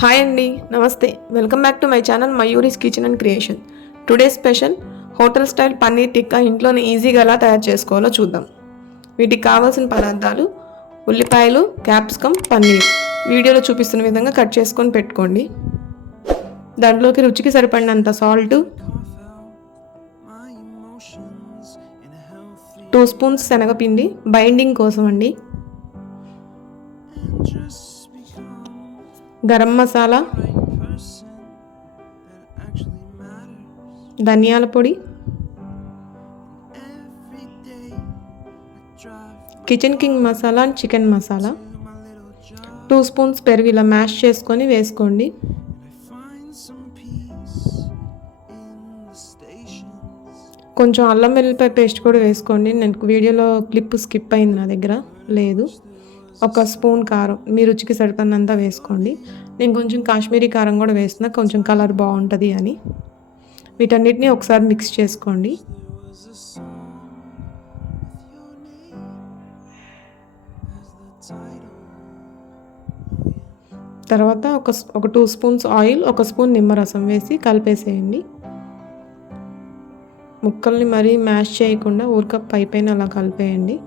Hi అండి, నమస్తే. Welcome back to my channel Mayuri's kitchen and creation. Today special hotel style paneer tikka ఇంట్లోనే ఈజీగా ఎలా తయారు చేసుకోవాలో చూద్దాం. వీటికి కావాల్సిన పదార్థాలు: ఉల్లిపాయలు, క్యాప్సికమ్, పన్నీర్. వీడియోలో చూపిస్తున్న విధంగా కట్ చేసుకొని పెట్టుకోండి. దాంట్లోకి రుచికి సరిపడినంత సాల్ట్, 2 స్పూన్స్ శనగపిండి బైండింగ్ కోసం అండి, గరం మసాలా, ధనియాల పొడి, kitchen king masala and chicken masala, 2 spoons పెరుగు ఇలా మ్యాష్ చేసుకొని వేసుకోండి. కొంచెం అల్లం వెల్లుల్లిపాయ పేస్ట్ కూడా వేసుకోండి. నేను వీడియోలో క్లిప్ స్కిప్ అయింది, నా దగ్గర లేదు. 1 స్పూన్ కారం మీ రుచికి సరిపడినంత వేసుకోండి. నేను కొంచెం కాశ్మీరీ కారం కూడా వేస్తున్నా, కొంచెం కలర్ బాగుంటుంది అని. వీటన్నిటిని ఒకసారి మిక్స్ చేసుకోండి. తర్వాత ఒక 2 స్పూన్స్ ఆయిల్, 1 స్పూన్ నిమ్మరసం వేసి కలిపేసేయండి. ముక్కల్ని మరీ మ్యాష్ చేయకుండా ఊరిక పైన అలా కలిపేయండి.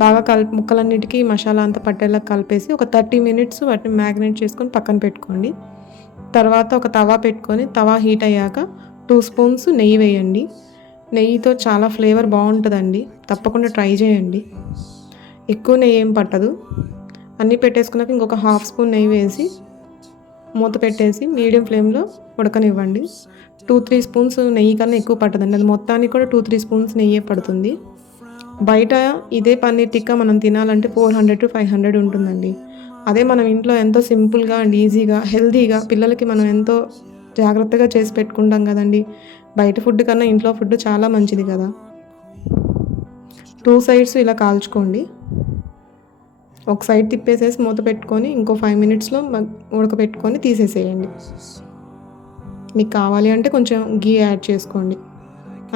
బాగా ముక్కలన్నిటికీ మసాలా అంతా పట్టేలా కలిపేసి ఒక 30 మినిట్స్ వాటిని మ్యాగ్నేట్ చేసుకొని పక్కన పెట్టుకోండి. తర్వాత ఒక తవా పెట్టుకొని తవా హీట్ అయ్యాక 2 స్పూన్స్ నెయ్యి వేయండి. నెయ్యితో చాలా ఫ్లేవర్ బాగుంటుందండి, తప్పకుండా ట్రై చేయండి. ఎక్కువ నెయ్యి ఏం పట్టదు. అన్నీ పెట్టేసుకున్నాక ఇంకొక 1/2 స్పూన్ నెయ్యి వేసి మూత పెట్టేసి మీడియం ఫ్లేమ్లో ఉడకనివ్వండి. 2-3 స్పూన్స్ నెయ్యి కన్నా ఎక్కువ పట్టదండి, అది మొత్తానికి కూడా 2-3 స్పూన్స్ నెయ్యే పడుతుంది. బయట ఇదే పన్నీర్ టిక్కా మనం తినాలంటే 400 to 500 ఉంటుందండి. అదే మనం ఇంట్లో ఎంతో సింపుల్గా అండ్ ఈజీగా హెల్తీగా పిల్లలకి మనం ఎంతో జాగ్రత్తగా చేసి పెట్టుకుంటాం కదండి. బయట ఫుడ్ కన్నా ఇంట్లో ఫుడ్ చాలా మంచిది కదా. 2 సైడ్స్ ఇలా కాల్చుకోండి. ఒక సైడ్ తిప్పేసేసి మూత పెట్టుకొని ఇంకో 5 మినిట్స్లో ఉడకపెట్టుకొని తీసేసేయండి. మీకు కావాలి అంటే కొంచెం గీ యాడ్ చేసుకోండి.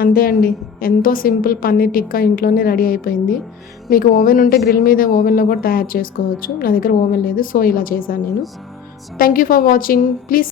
అంతే అండి, ఎంతో సింపుల్ పన్నీర్ టిక్కా ఇంట్లోనే రెడీ అయిపోయింది. మీకు ఓవెన్ ఉంటే గ్రిల్ మీద ఓవెన్లో కూడా తయారు చేసుకోవచ్చు. నా దగ్గర ఓవెన్ లేదు, సో ఇలా చేశాను నేను. Thank you for watching. Please